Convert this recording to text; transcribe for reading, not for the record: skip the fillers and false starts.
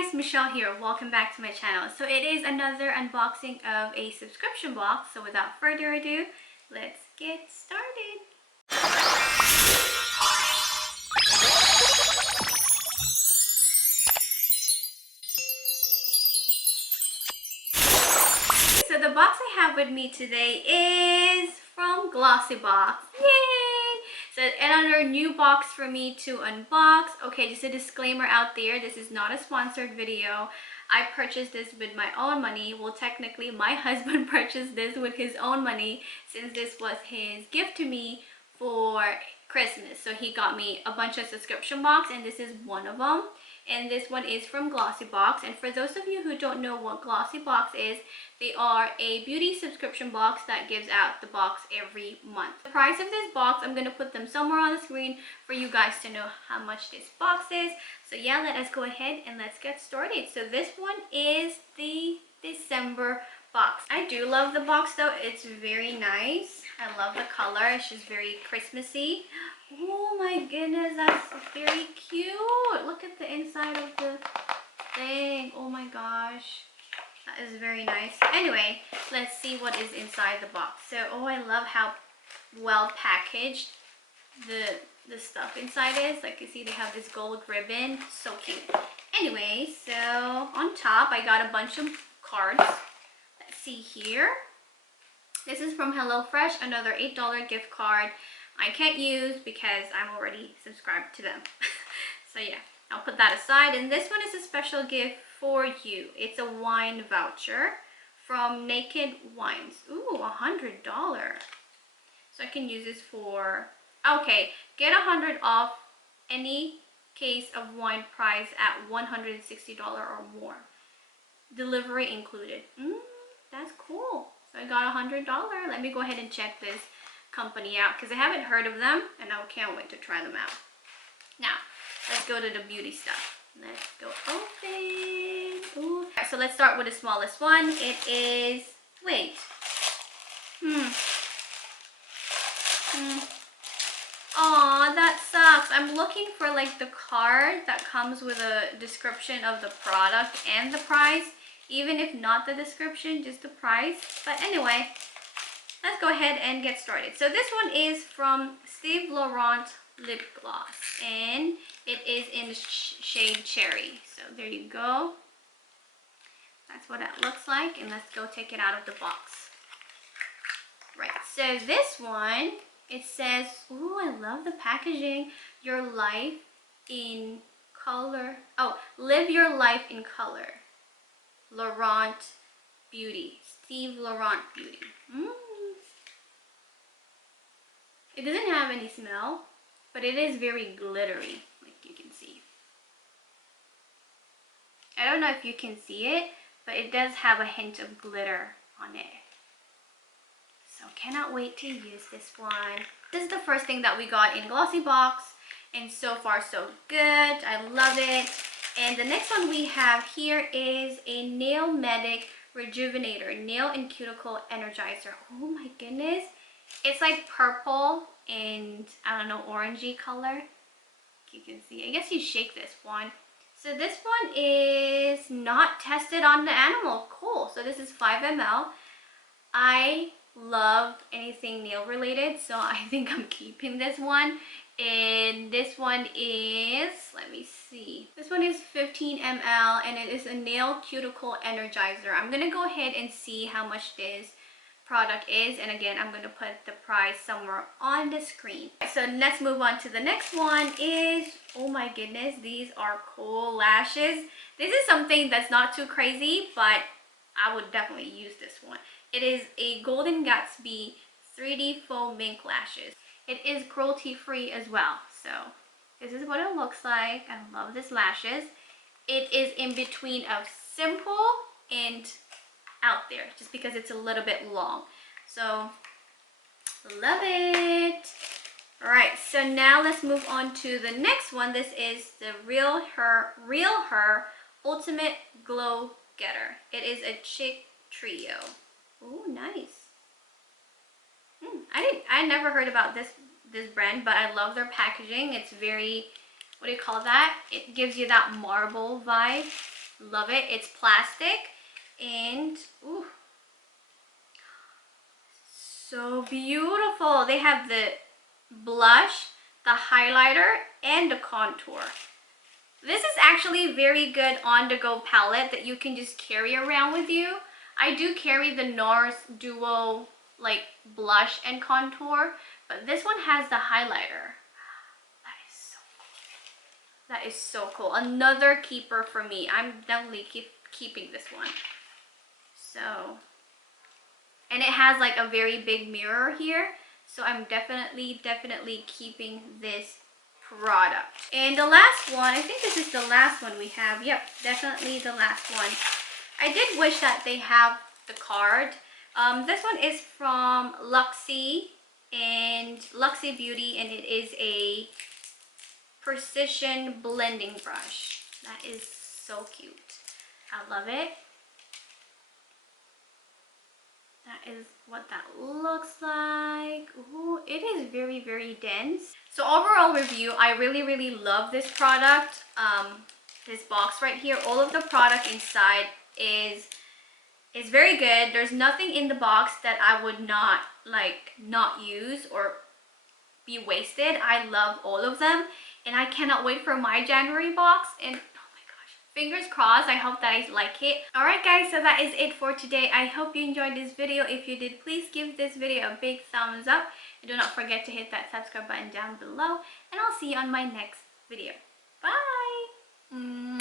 guys, Michelle here. Welcome back to my channel. So it is another unboxing of a subscription box. So without further ado, let's get started. So the box I have with me today is from Glossybox. Yay! So another new box for me to unbox. Okay, just a disclaimer out there, this is not a sponsored video. I purchased this with my own money. Well, technically my husband purchased this with his own money since this was his gift to me for Christmas. So he got me a bunch of subscription box and this is one of them. And this one is from Glossybox. And for those of you who don't know what Glossybox is, they are a beauty subscription box that gives out the box every month. The price of this box, I'm going to put them somewhere on the screen for you guys to know how much this box is. So yeah, let us go ahead and let's get started. So this one is the December box. I do love the box though. It's very nice. I love the color. It's just very Christmassy. Oh my goodness, that's very cute. Look at the inside of the thing. Oh my gosh. That is very nice. Anyway, let's see what is inside the box. So, oh, I love how well packaged the stuff inside is. Like you see, they have this gold ribbon. So cute. Anyway, so on top, I got a bunch of cards. Let's see here. This is from HelloFresh, another $8 gift card. I can't use because I'm already subscribed to them. So yeah, I'll put that aside. And this one is a special gift for you. It's a wine voucher from Naked Wines. Ooh, $100. So I can use this for, okay, get $100 off any case of wine price at $160 or more. Delivery included. That's cool. So I got $100. Let me go ahead and check this company out because I haven't heard of them and I can't wait to try them out. Now, let's go to the beauty stuff. Let's go open. Ooh. So let's start with the smallest one. It is, wait. Aw, that sucks. I'm looking for like the card that comes with a description of the product and the price. Even if not the description, just the price. But anyway, let's go ahead and get started. So this one is from Steve Laurent lip gloss and it is in the shade Cherry. So there you go. That's what it looks like, and let's go take it out of the box. Right, so this one, it says, ooh, I love the packaging. Your life in color. Oh, live your life in color. Laurent Beauty. Steve Laurent Beauty. It doesn't have any smell, but it is very glittery, like you can see. I don't know if you can see it, but it does have a hint of glitter on it. So cannot wait to use this one. This is the first thing that we got in Glossybox, and so far so good. I love it. And the next one we have here is a NailMedic Rejuvenator Nail and Cuticle Energizer. Oh my goodness. It's like purple and I don't know, orangey color. You can see. I guess you shake this one. So this one is not tested on the animal. Cool. So this is 5 ml. I love anything nail related, so I think I'm keeping this one. And this one is, let me see. This one is 15 ml and it is a nail cuticle energizer. I'm going to go ahead and see how much this product is, and again I'm going to put the price somewhere on the screen. So let's move on to the next one. Is, oh my goodness, these are cool lashes. This is something that's not too crazy, but I would definitely use this one. It is a Golden Gatsby 3D faux mink lashes. It is cruelty free as well. So this is what it looks like. I love these lashes. It is in between of simple and out there just because it's a little bit long. So love it. All right, so now let's move on to the next one. This is the Real Her Ultimate Glow Getter. It is a chick trio. Oh, nice. I never heard about this brand, but I love their packaging. It's very, what do you call that? It gives you that marble vibe. Love it. It's plastic and ooh, so beautiful. They have the blush, the highlighter, and the contour. This is actually a very good on-the-go palette that you can just carry around with you. I do carry the NARS Duo like blush and contour, but this one has the highlighter. That is so cool. Another keeper for me. I'm definitely keeping this one. So, and it has like a very big mirror here. So I'm definitely keeping this product. And the last one, I think this is the last one we have. Yep, definitely the last one. I did wish that they have the card. This one is from LUXIE and LUXIE Beauty, and it is a precision blending brush. That is so cute. I love it. That is what that looks like. Ooh, it is very dense. So overall review, I really love this product. This box right here, all of the product inside is very good. There's nothing in the box that I would not use or be wasted. I love all of them, and I cannot wait for my January box. And oh my gosh, fingers crossed. I hope that I like it. All right guys, so that is it for today. I hope you enjoyed this video. If you did, please give this video a big thumbs up, and do not forget to hit that subscribe button down below, and I'll see you on my next video. Bye.